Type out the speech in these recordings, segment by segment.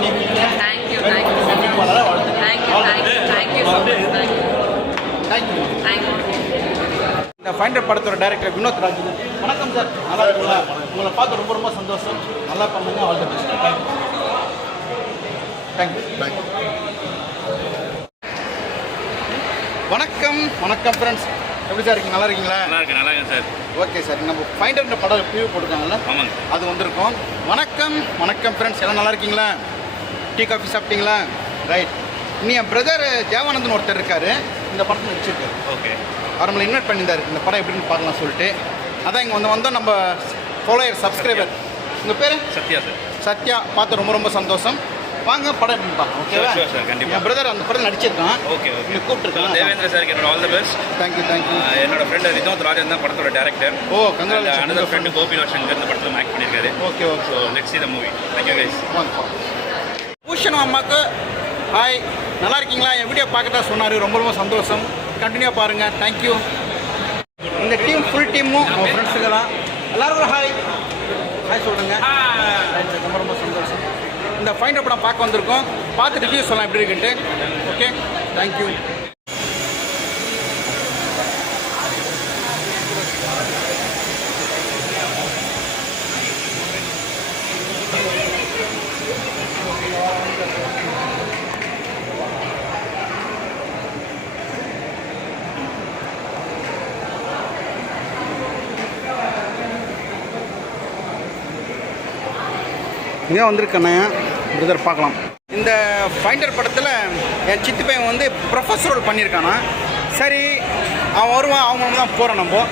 Thank you thank you இந்த finder படத்தோட director Vinoth Raj. வணக்கம் சார். நல்லா இருக்குங்களா? உங்களை பார்த்து ரொம்ப ரொம்ப சந்தோஷம். நல்லா பண்ணுங்க. All the best thank you thank you வணக்கம். வணக்கம் ஃப்ரெண்ட்ஸ் எப்படி சார் இருக்கீங்க? நல்லா இருக்கீங்களா? நல்லா இருக்கு நல்லா இருக்கு சார். ஓகே சார் நம்ம ஃபைண்டர்ன்ற படம் ரிவ்யூ போட்டிருக்காங்கல்ல? ஆமாங்க. அது வந்திருக்கோம். வணக்கம். வணக்கம் ஃப்ரெண்ட்ஸ் எல்லாம் நல்லா இருக்கீங்களா? டீ காஃபி சாப்பிட்டீங்களா? ரைட் இனி என் பிரதர் தேவானந்தன் ஒருத்தர் இருக்காரு. இந்த படத்தில் நடிச்சிருக்காரு. ஓகே அவர் நம்மளை இன்வைட் பண்ணியிருந்தார். இந்த படம் எப்படின்னு பார்க்கலாம் சொல்லிட்டு. அதான் இங்கே வந்து வந்தோம் நம்ம ஃபாலோயர் சப்ஸ்கிரைபர் உங்கள் பேர்? சத்யா சார் சத்யா. பார்த்து ரொம்ப ரொம்ப சந்தோஷம். வாங்க படம் எப்படின்னு பார்க்கலாம் ஓகேவா Sure, sure, sir, கண்டிப்பா. என் பிரதர் அந்த படம் நடிச்சிருக்கான். ஓகே ஓகே கூப்பிட்டுருக்கான் தேவேந்திர சாருக்கு என்னோட all the best thank you thank you என்னோட ஃப்ரெண்ட் வினோத் ராஜன் தான் படத்தோட director oh congratulation another friend Gopinath Shankar இந்த படத்தில் ஆக்ட் பண்ணியிருக்காரு. Okay okay so let's see the movie thank you guys வாங்க பூஷன் அம்மாக்கு. ஹாய் நல்லா இருக்கீங்களா? என் வீடியோ பார்க்கட்டா சொன்னார். ரொம்ப ரொம்ப சந்தோஷம். கண்டினியூ பாருங்கள் தேங்க்யூ இந்த டீம் ஃபுல் டீமும் அவங்க ஃப்ரெண்ட்ஸுங்க தான். எல்லாருக்கும் ஹாய் ஹாய் சொல்லுங்க. ரொம்ப ரொம்ப சந்தோஷம். இந்த ஃபைண்ட் படம் பார்க்க வந்திருக்கோம். பார்த்து ரிவ்யூ சொல்லலாம். எப்படி இருக்குன்ட்டு. ஓகே தேங்க்யூ இங்கே வந்திருக்கண்ணே பிரதர் பார்க்கலாம். இந்த ஃபைண்டர் படத்தில் என் சித்து பையன் வந்து ப்ரொஃபஸர் ரோல் பண்ணியிருக்கானா? சரி அவன் வருவான் அவங்க தான் போகிறோம் நம்ம.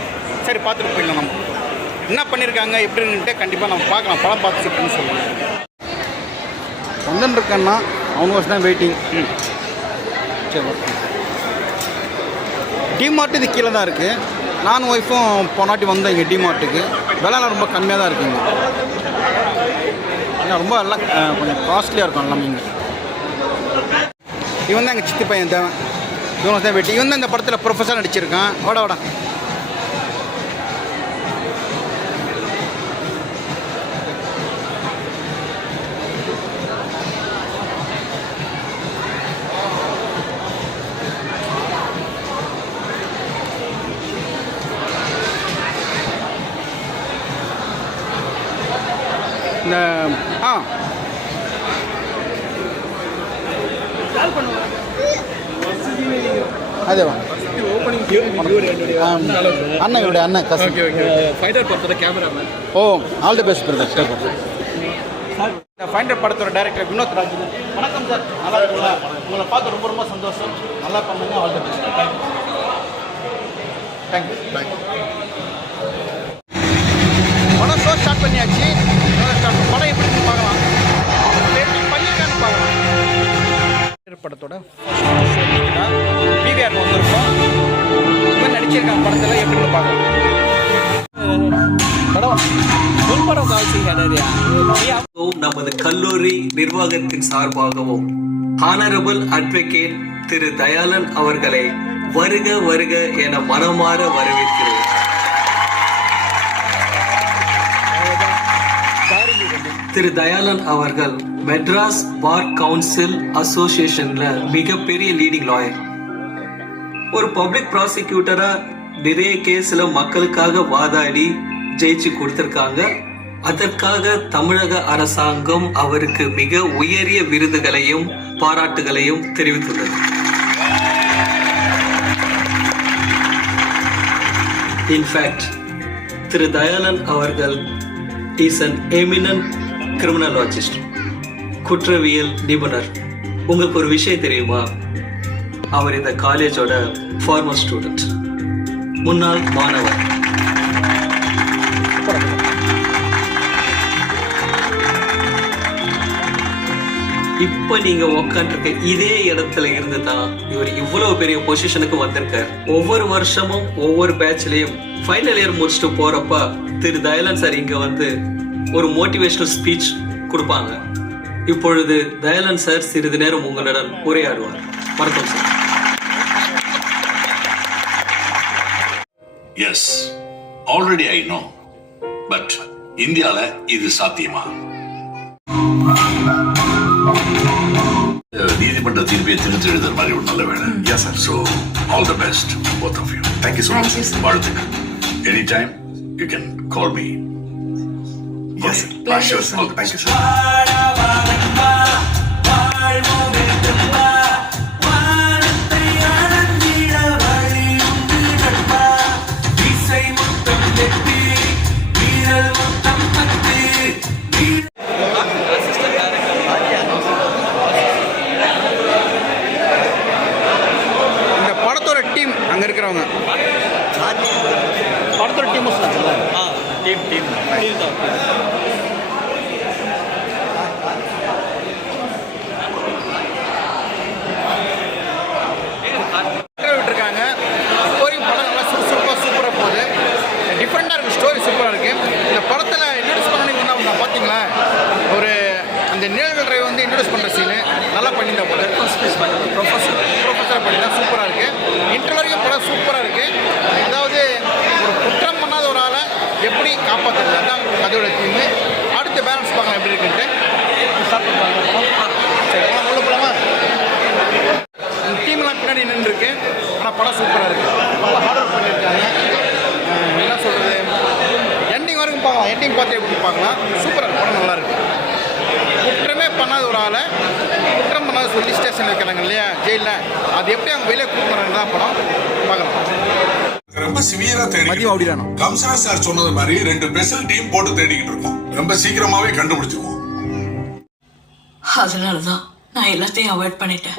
சரி பார்த்துட்டு போயிடலாம் நம்ம. என்ன பண்ணியிருக்காங்க எப்படின்ட்டு கண்டிப்பாக நம்ம பார்க்கலாம். படம் பார்த்து சொல்லுன்னு சொல்லுவாங்க வந்துன்னு இருக்கேன்னா அவங்க வச்சு தான் வெயிட்டிங் ம். சரி ஓகே டிமார்ட் இது கீழே தான் இருக்குது நானும் ஒய்ஃபும் போனாட்டி வந்தோம் இங்கே டிமார்ட்டுக்கு விலைலாம் ரொம்ப கம்மியாக தான் இருக்குங்க. ஏன்னா ரொம்ப நல்லா கொஞ்சம் காஸ்ட்லியாக இருக்கும் எல்லாமே இங்கே. இவன் தான் எங்கள் சித்தி பையன் தேவன். இவன் தான் வெட்டி இவன் தான் இந்த படத்தில் ப்ரொஃபஸர் நடிச்சிருக்கான். ஓட ஓட இந்த ஆ. அதேவா அண்ணன் இவருடைய அண்ணன் கசி ஃபைட்டர் படத்தோட cameraman oh all the best brother இந்த ஃபைண்டர் படத்தோட டைரக்டர் வினோத் ராஜ். வணக்கம் சார். நல்லா இருக்குங்களா? உங்களை பார்த்து ரொம்ப ரொம்ப சந்தோஷம். நல்லா பண்ணுங்க. All the best thank you thank you படம் ஷோ ஸ்டார்ட் பண்ணியாச்சு. படத்தோட பிவிஆர் வந்திருக்கோம். இவன் நடிச்சிருக்கான் படத்தில் எப்படின்னு பார்க்கலாம். நமது கல்லூரி நிர்வாகத்தின் சார்பாகவும் ஹானரபிள் அட்வொகேட் திரு தயாளன் அவர்களை வருக வருக என மனமாற வரவேற்கிறேன். திரு தயாளன் அவர்கள் மெட்ராஸ் பார் கவுன்சில் அசோசியேஷன்ல மிகப்பெரிய லீடிங் லாயர் ஒரு பப்ளிக் ப்ராசிக்யூட்டரா நிறைய கேஸ்ல மக்களுக்காக வாதாடி ஜெயிச்சு கொடுத்திருக்காங்க. அதற்காக தமிழக அரசாங்கம் அவருக்கு மிக உயரிய விருதுகளையும் பாராட்டுகளையும் தெரிவித்துள்ளது. இன்ஃபேக்ட் திரு தயானந்த் அவர்கள் இஸ் அன் எமினன்ட் கிரிமினலாஜிஸ்ட் குற்றவியல் நிபுணர். உங்களுக்கு ஒரு விஷயம் தெரியுமா? அவர் இந்த காலேஜோட ஃபார்மர் ஸ்டூடெண்ட் முன்னாள் மாணவர். இப்ப நீங்க உட்காந்துருக்க இதே இடத்துல இருந்து தான் இவர் இவ்வளவு பெரிய பொசிஷனுக்கு வந்திருக்கார். ஒவ்வொரு வருஷமும் ஒவ்வொரு பேட்ச்லயும் ஃபைனல் இயர் முடிச்சுட்டு போறப்ப திரு தயலன் சார் இங்க வந்து ஒரு மோட்டிவேஷனல் ஸ்பீச் கொடுப்பாங்க. இப்பொழுது தயலன் சார் சிறிது நேரம் உங்களுடன் உரையாடுவார். வணக்கம் sir. Yes already I know but இந்தியால இது சாத்தியமா? நீதிமன்ற தீர்ப்பை திருத்தி எழுதுற மாதிரி ஒரு நல்ல வேலை. Yes sir so all the best both of you thank you so much வாழ்த்துக்கள். Any time you can call me yes sir thank you sir இந்த படத்தோட டீம் அங்கே இருக்கிறவங்க. படத்தோட டீம் ஆ டீம் டீம் டீம் தான் விட்டுருக்காங்க ஸ்டோரி படம் நல்லா சுறுசுறுப்பாக சூப்பராக போகுது டிஃப்ரெண்ட்டாக இருக்குது ஸ்டோரி சூப்பராக இருக்குது இந்த படத்தில் இன்ட்ரடியூஸ் பண்ணணும் என்ன பார்த்தீங்களா ஒரு அந்த நிழல் டிரைவ் வந்து இன்ட்ரடியூஸ் பண்ணுற சீனு நல்லா பண்ணியிருந்தா போல. ப்ரொஃபஸர் ப்ரொஃபஸர் பண்ணியிருந்தா சூப்பராக இருக்குது இன்டர் வரைக்கும் படம் சூப்பராக இருக்குது அதாவது ஒரு குற்றம் பண்ணாத ஒரு ஆளை எப்படி காப்பாற்றுறது அதான் அதோட தீமு அடுத்த பேலன்ஸ் பார்க்கலாம் எப்படி இருக்குன்ட்டு. சரி உள்ள போலாமா? டீம்லாம் பின்னாடி நின்றுருக்கு. ஆனால் படம் சூப்பராக இருக்குது நல்லா ஹார்ட் ஒர்க் பண்ணியிருக்காங்க. என்ன சொல்கிறது எண்டிங் வரைக்கும் பார்க்கலாம். எண்டிங் பார்த்து எப்படி பார்க்கலாம்? சூப்பராக படம் நல்லா இருக்கு. குற்றமே பண்ணாத ஒரு ஆளை குற்றம் பண்ணாத சொல்லி ஸ்டேஷனில் வைக்கிறாங்க இல்லையா? ஜெயிலில். அது எப்படி அவங்க வெளியே கூப்பிட்றாங்க தான் படம் பார்க்கலாம். ரொம்ப சிவியரா தேடி கம்சனா சார் சொன்னது மாதிரி ரெண்டு ஸ்பெஷல் டீம் போட்டு தேடிக்கிட்டு இருக்கோம். ரொம்ப சீக்கிரமாவே கண்டுபிடிச்சுக்குவோம். அதனால தான் நான் எல்லாத்தையும் அவாய்ட் பண்ணிட்டேன்.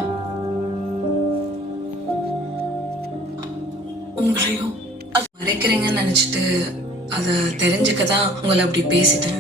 உங்களையும் அது மறைக்கிறீங்கன்னு நினைச்சிட்டு அதை தெரிஞ்சுக்க தான் உங்களை அப்படி பேசிட்டேன்.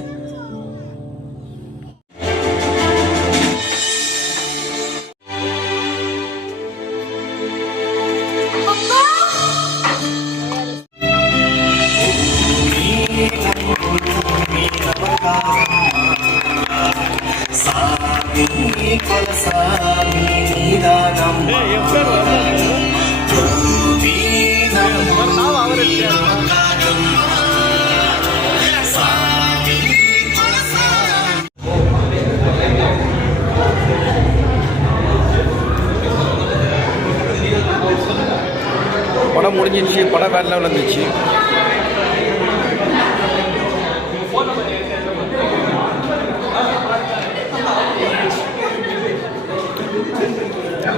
படம் வேறு லெவலில் இருந்துச்சு.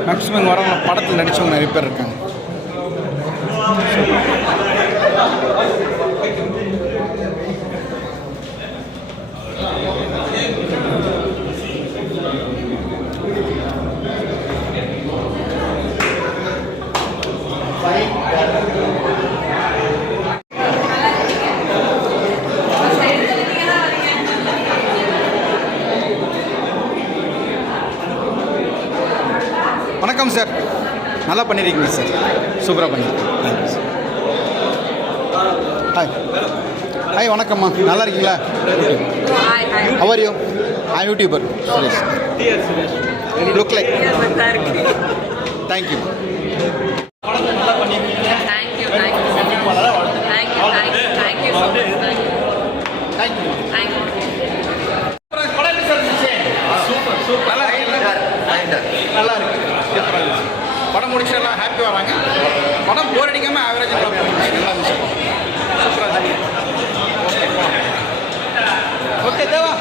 மேக்ஸிமம் வரவங்க படத்தில் நடித்தவங்க நிறைய பேர் இருக்காங்க வணக்கம் சார் நல்லா பண்ணியிருக்கீங்க சார்? சூப்பராக பண்ணியிருக்கீங்க தேங்க்யூ சார் ஹாய் ஹாய் வணக்கம்மா. நல்லா இருக்கீங்களா? Hi hi our you I YouTuber Suresh look like thank you thank you thank you thank you thank you thank you so much thank you thank you thank you படம் எப்படி sir இருந்துச்சு super super நல்லா இருக்கு நல்லா இருக்கு சூப்பராக இருந்துச்சு படம் முடிச்சு எல்லாம் ஹாப்பி வராங்க படம் போர் அடிக்காமல் ஆவரேஜ் நல்லா இருந்துச்சு நல்லா இருந்துச்சு சூப்பராக இருந்துச்சு ஓகே தேவா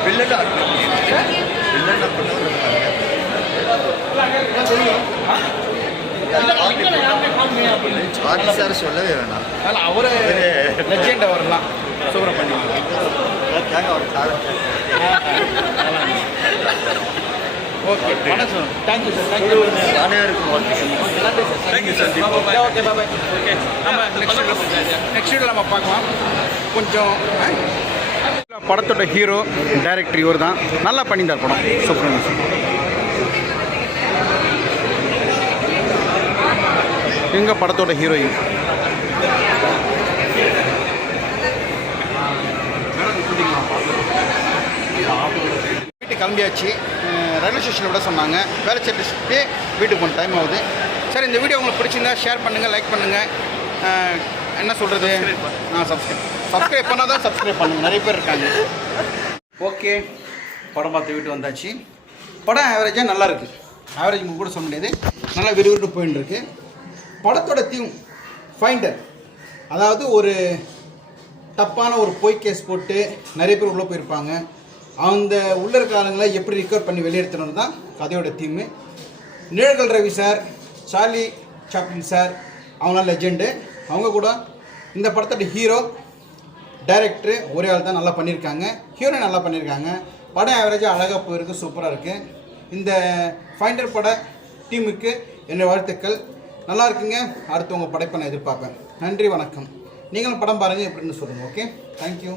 சார் சொல்லவே வேணாம். அவர் லெஜெண்ட் அவர்லாம். சூப்பராக பண்ணிக்கலாம் okay thank you sir thank you அனைவருக்கும் thank you sir okay okay bye okay நம்ம நெக்ஸ்ட் நெக்ஸ்ட் வீடியோ நம்ம பார்க்கலாம். கொஞ்சம்? படத்தோட ஹீரோ டைரக்டர் இவர் தான் நல்லா பண்ணியிருந்தார் படம். சூப்பராக சார் எங்க படத்தோட ஹீரோயின் வீட்டுக்கு கிளம்பியாச்சு. ரயில்வே ஸ்டேஷனில் விட சொன்னாங்க. வேலை செட்டு வீட்டுக்கு போன டைம் ஆகுது. சரி இந்த வீடியோ உங்களுக்கு பிடிச்சிருந்தா ஷேர் பண்ணுங்கள் லைக் பண்ணுங்கள் என்ன சொல்கிறது ஆ சப்ஸ்கிரைப் சப்ஸ்கிரைப் பண்ணால் தான் சப்ஸ்கிரைப் பண்ணுங்கள் நிறைய பேர் இருக்காங்க. ஓகே. படம் பார்த்து விட்டு வந்தாச்சு. படம் ஆவரேஜாக நல்லா இருக்கு. ஆவரேஜ் கூட சொல்ல முடியாது. நல்லா விறுவிறுப்பு போயின்னு இருக்கு. படத்தோட தீம் ஃபைண்டர் அதாவது ஒரு தப்பான ஒரு பொய் கேஸ் போட்டு நிறைய பேர் உள்ளே போயிருப்பாங்க. அந்த உள்ள இருக்க ஆளுங்களை எப்படி ரிகவர் பண்ணி வெளியெடுத்தணும் தான் கதையோட theme Nizhalgal Ravi sir Charlie Chaplin sir அவங்களாம் லெஜெண்டு அவங்க கூட இந்த படத்தோட ஹீரோ டைரக்டரு ஒரே ஆள் தான் நல்லா பண்ணியிருக்காங்க. ஹீரோயின் நல்லா பண்ணியிருக்காங்க. படம் ஆவரேஜாக அழகாக போயிருக்கு சூப்பராக இருக்குது இந்த ஃபைண்டர் பட டீமுக்கு என்னோடய வாழ்த்துக்கள். நல்லா இருக்குங்க. அடுத்து உங்கள் படைப்பை நான் எதிர்பார்ப்பேன். நன்றி வணக்கம். நீங்களும் படம் பாருங்கள் எப்படின்னு சொல்லுங்கள் ஓகே தேங்க்யூ